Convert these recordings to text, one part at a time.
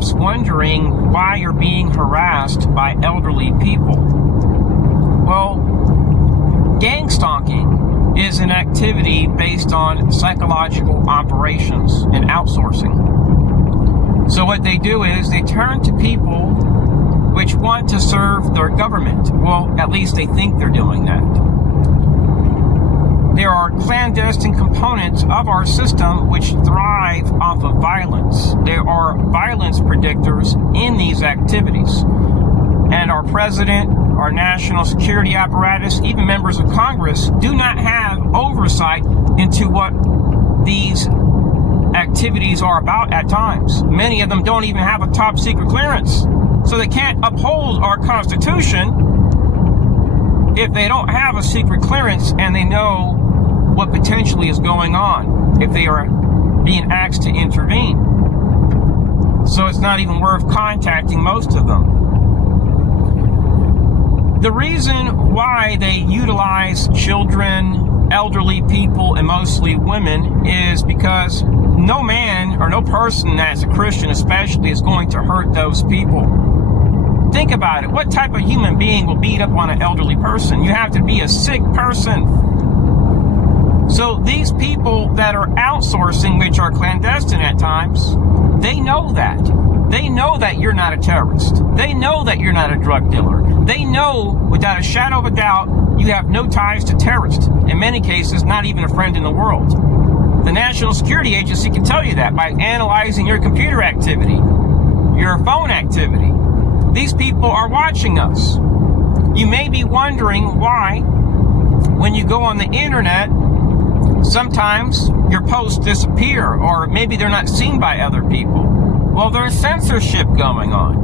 perhaps wondering why you're being harassed by elderly people. Well, gang stalking is an activity based on psychological operations and outsourcing. So what they do is they turn to people which want to serve their government. Well, at least they think they're doing that. There are clandestine components of our system which thrive off of violence. There are violence predictors in these activities. And our president, our national security apparatus, even members of Congress do not have oversight into what these activities are about at times. Many of them don't even have a top secret clearance. So they can't uphold our Constitution if they don't have a secret clearance and they know what potentially is going on, if they are being asked to intervene. So it's not even worth contacting most of them. The reason why they utilize children, elderly people, and mostly women is because no man or no person that's a Christian especially is going to hurt those people. Think about it. What type of human being will beat up on an elderly person? You have to be a sick person. So these people that are outsourcing, which are clandestine at times, they know that. They know that you're not a terrorist. They know that you're not a drug dealer. They know without a shadow of a doubt you have no ties to terrorists. In many cases, not even a friend in the world. The National Security Agency can tell you that by analyzing your computer activity, your phone activity. These people are watching us. You may be wondering why, when you go on the internet, sometimes your posts disappear, or maybe they're not seen by other people. Well, there's censorship going on.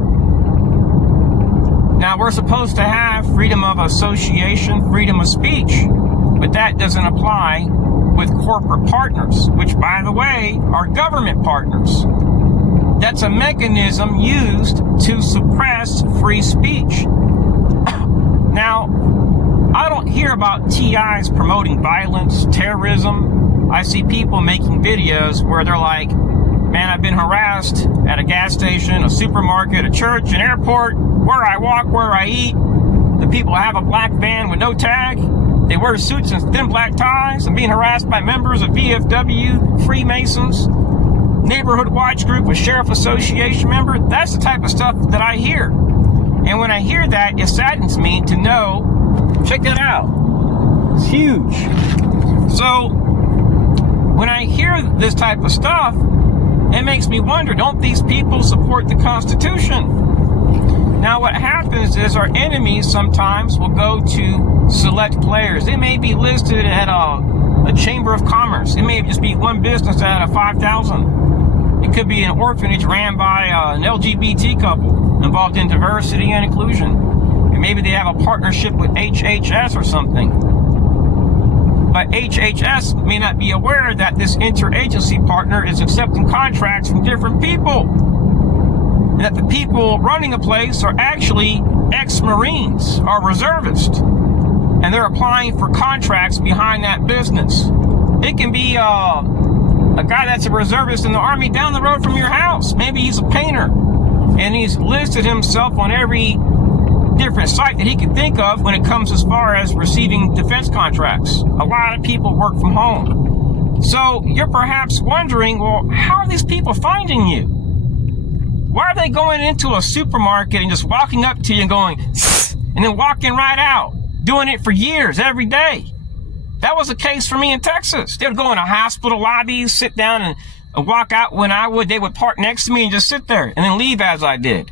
Now, we're supposed to have freedom of association, freedom of speech, but that doesn't apply with corporate partners, which, by the way, are government partners. That's a mechanism used to suppress free speech. Now, I don't hear about TIs promoting violence, terrorism. I see people making videos where they're like, man, I've been harassed at a gas station, a supermarket, a church, an airport, where I walk, where I eat. The people have a black van with no tag. They wear suits and thin black ties. I'm being harassed by members of VFW, Freemasons, Neighborhood Watch Group, a Sheriff Association member. That's the type of stuff that I hear. And when I hear that, it saddens me to know, check that out. It's huge. So when I hear this type of stuff, it makes me wonder, don't these people support the Constitution? Now what happens is our enemies sometimes will go to select players. They may be listed at a chamber of commerce. It may just be one business out of 5,000. It could be an orphanage ran by an LGBT couple involved in diversity and inclusion. And maybe they have a partnership with HHS or something. But HHS may not be aware that this interagency partner is accepting contracts from different people. And that the people running a place are actually ex-Marines or reservists. And they're applying for contracts behind that business. It can be a guy that's a reservist in the Army down the road from your house. Maybe he's a painter. And he's listed himself on every different site that he can think of when it comes as far as receiving defense contracts. A lot of people work from home. So you're perhaps wondering, well, how are these people finding you? Why are they going into a supermarket and just walking up to you and going, and then walking right out, doing it for years, every day? That was the case for me in Texas. They would go in a hospital lobbies, sit down and walk out when I would. They would park next to me and just sit there and then leave as I did.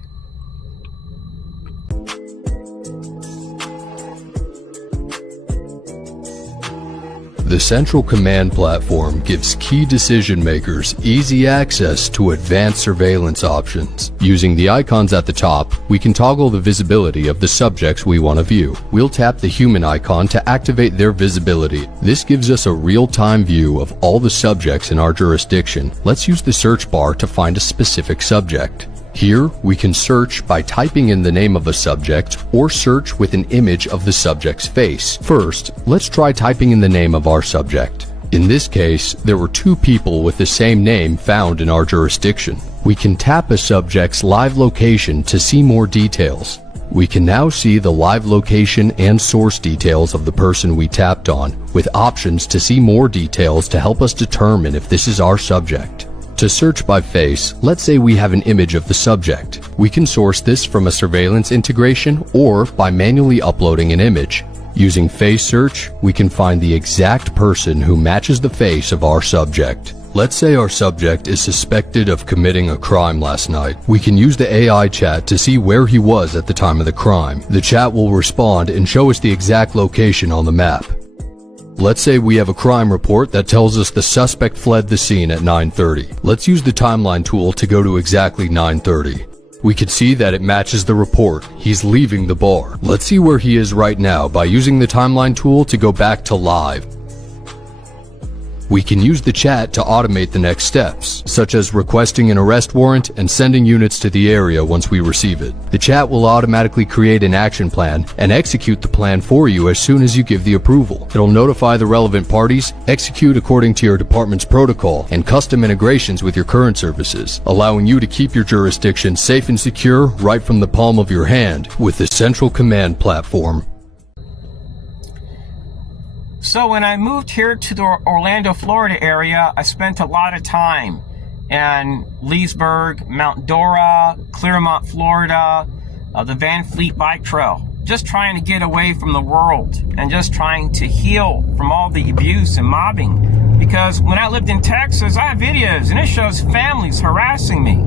The Central Command Platform gives key decision makers easy access to advanced surveillance options. Using the icons at the top, we can toggle the visibility of the subjects we want to view. We'll tap the human icon to activate their visibility. This gives us a real-time view of all the subjects in our jurisdiction. Let's use the search bar to find a specific subject. Here, we can search by typing in the name of a subject or search with an image of the subject's face. First, let's try typing in the name of our subject. In this case, there were 2 people with the same name found in our jurisdiction. We can tap a subject's live location to see more details. We can now see the live location and source details of the person we tapped on, with options to see more details to help us determine if this is our subject. To search by face, let's say we have an image of the subject. We can source this from a surveillance integration or by manually uploading an image. Using face search, we can find the exact person who matches the face of our subject. Let's say our subject is suspected of committing a crime last night. We can use the AI chat to see where he was at the time of the crime. The chat will respond and show us the exact location on the map. Let's say we have a crime report that tells us the suspect fled the scene at 9:30. Let's use the timeline tool to go to exactly 9:30. We can see that it matches the report. He's leaving the bar. Let's see where he is right now by using the timeline tool to go back to live. We can use the chat to automate the next steps, such as requesting an arrest warrant and sending units to the area once we receive it. The chat will automatically create an action plan and execute the plan for you as soon as you give the approval. It'll notify the relevant parties, execute according to your department's protocol, and custom integrations with your current services, allowing you to keep your jurisdiction safe and secure right from the palm of your hand with the Central Command platform. So when I moved here to the Orlando, Florida area, I spent a lot of time in Leesburg, Mount Dora, Clearmont, Florida, the Van Fleet Bike Trail, just trying to get away from the world and just trying to heal from all the abuse and mobbing. Because when I lived in Texas, I have videos and it shows families harassing me.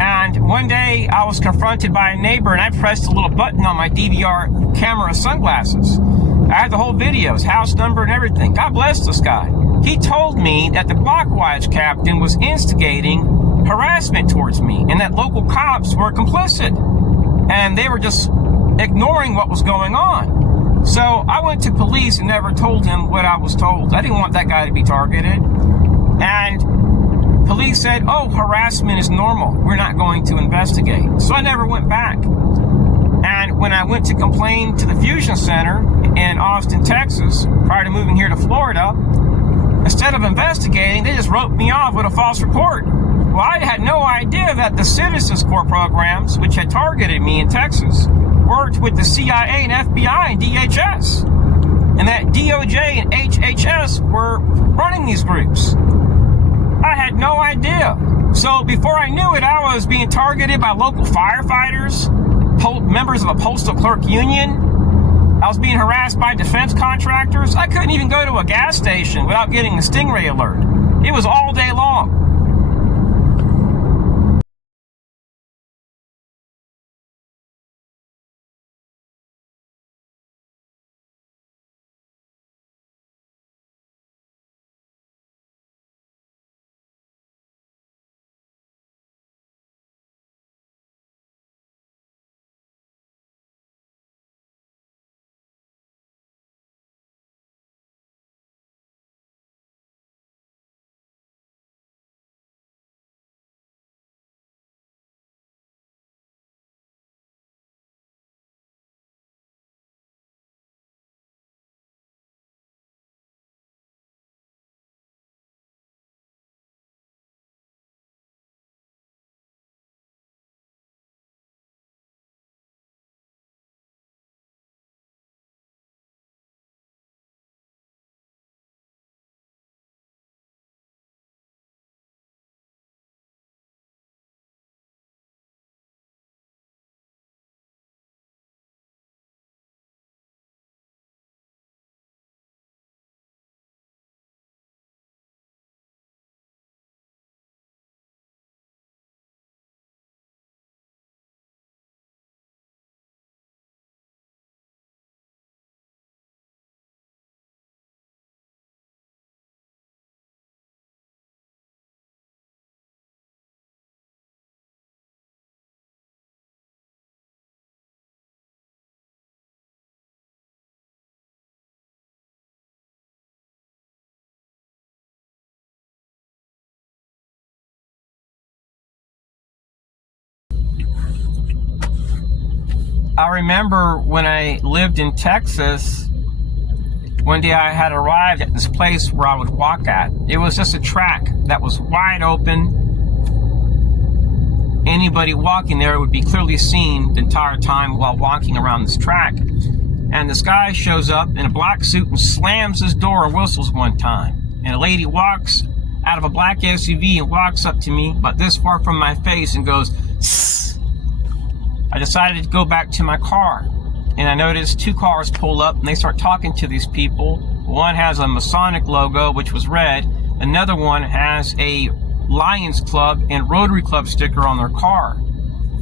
And one day I was confronted by a neighbor and I pressed a little button on my DVR camera sunglasses. I had the whole videos, house number and everything. God bless this guy. He told me that the block watch captain was instigating harassment towards me and that local cops were complicit. And they were just ignoring what was going on. So I went to police and never told him what I was told. I didn't want that guy to be targeted. And police said, oh, harassment is normal. We're not going to investigate. So I never went back. And when I went to complain to the Fusion Center in Austin, Texas, prior to moving here to Florida, instead of investigating, they just wrote me off with a false report. Well, I had no idea that the Citizens Corps programs, which had targeted me in Texas, worked with the CIA and FBI and DHS. And that DOJ and HHS were running these groups. I had no idea. So before I knew it, I was being targeted by local firefighters, members of a postal clerk union. I was being harassed by defense contractors. I couldn't even go to a gas station without getting a stingray alert. It was all day long. I remember when I lived in Texas, One day I had arrived at this place where I would walk at. It was just a track that was wide open. Anybody walking there would be clearly seen the entire time while walking around this track. And this guy shows up in a black suit and slams his door and whistles one time. And a lady walks out of a black SUV and walks up to me about this far from my face and goes, "Sss." I decided to go back to my car. And I noticed two cars pull up and they start talking to these people. One has a Masonic logo, which was red. Another one has a Lions Club and Rotary Club sticker on their car.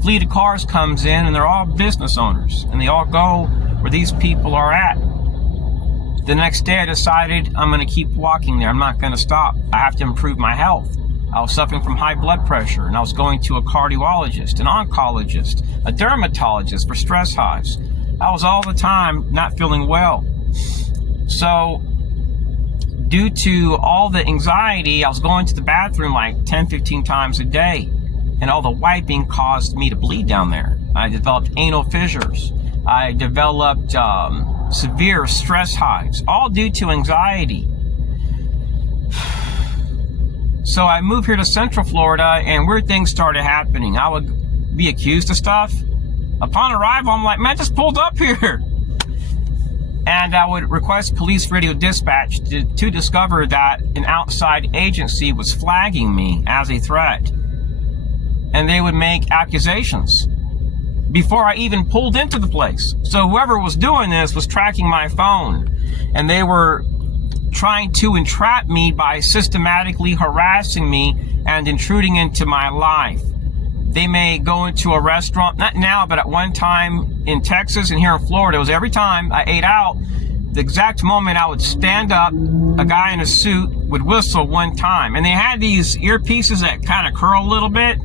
Fleet of cars comes in and they're all business owners. And they all go where these people are at. The next day I decided I'm going to keep walking there. I'm not going to stop. I have to improve my health. I was suffering from high blood pressure and I was going to a cardiologist, an oncologist, a dermatologist for stress hives. I was all the time not feeling well. So due to all the anxiety, I was going to the bathroom like 10, 15 times a day. And all the wiping caused me to bleed down there. I developed anal fissures. I developed severe stress hives, all due to anxiety. So I moved here to Central Florida and weird things started happening. I would be accused of stuff. Upon arrival, I'm like, man, I just pulled up here. And I would request police radio dispatch to discover that an outside agency was flagging me as a threat. And they would make accusations before I even pulled into the place. So whoever was doing this was tracking my phone. And they were trying to entrap me by systematically harassing me and intruding into my life. They may go into a restaurant, not now, but at one time in Texas and here in Florida, it was every time I ate out, the exact moment I would stand up, a guy in a suit would whistle one time. And they had these earpieces that kind of curl a little bit.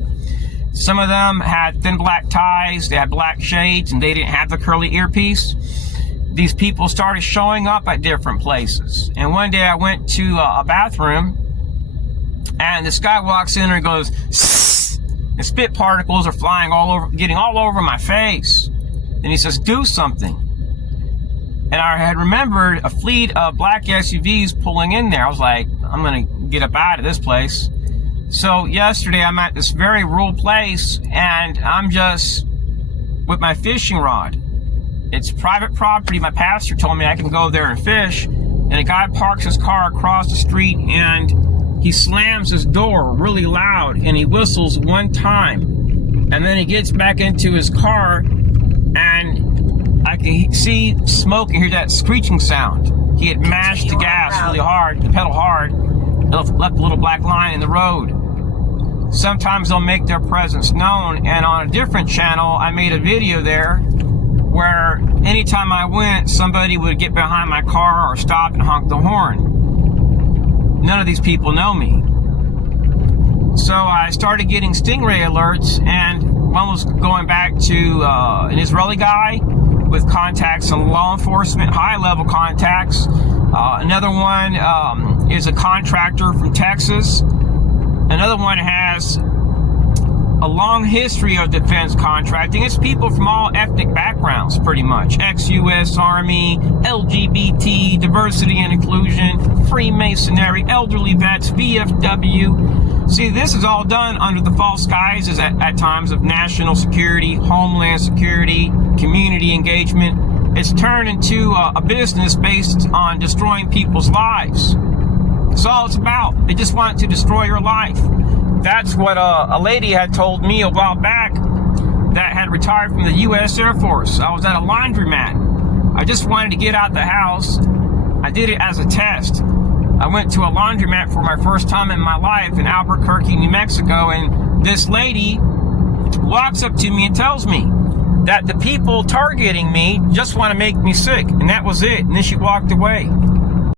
Some of them had thin black ties, they had black shades, and they didn't have the curly earpiece. These people started showing up at different places. And one day I went to a bathroom, and this guy walks in and goes, "Sss," and spit particles are flying all over, getting all over my face. And he says, "Do something." And I had remembered a fleet of black SUVs pulling in there. I was like, I'm gonna get up out of this place. So yesterday I'm at this very rural place and I'm just with my fishing rod. It's private property. My pastor told me I can go there and fish. And a guy parks his car across the street and he slams his door really loud and he whistles one time. And then he gets back into his car and I can see smoke and hear that screeching sound. He had mashed the gas really hard, the pedal hard, and left a little black line in the road. Sometimes they'll make their presence known, and on a different channel, I made a video there where anytime I went, somebody would get behind my car or stop and honk the horn. None of these people know me. So I started getting stingray alerts, and one was going back to an Israeli guy with contacts in law enforcement, high-level contacts. Another one is a contractor from Texas. Another one has a long history of defense contracting. It's people from all ethnic backgrounds, pretty much. Ex-U.S. Army, LGBT, diversity and inclusion, Freemasonry, elderly vets, VFW. See, this is all done under the false guises at times of national security, homeland security, community engagement. It's turned into a business based on destroying people's lives. That's all it's about. They just want to destroy your life. That's what a lady had told me a while back that had retired from the U.S. Air Force. I was at a laundromat. I just wanted to get out the house. I did it as a test. I went to a laundromat for my first time in my life in Albuquerque, New Mexico, and this lady walks up to me and tells me that the people targeting me just want to make me sick, and that was it. And then she walked away.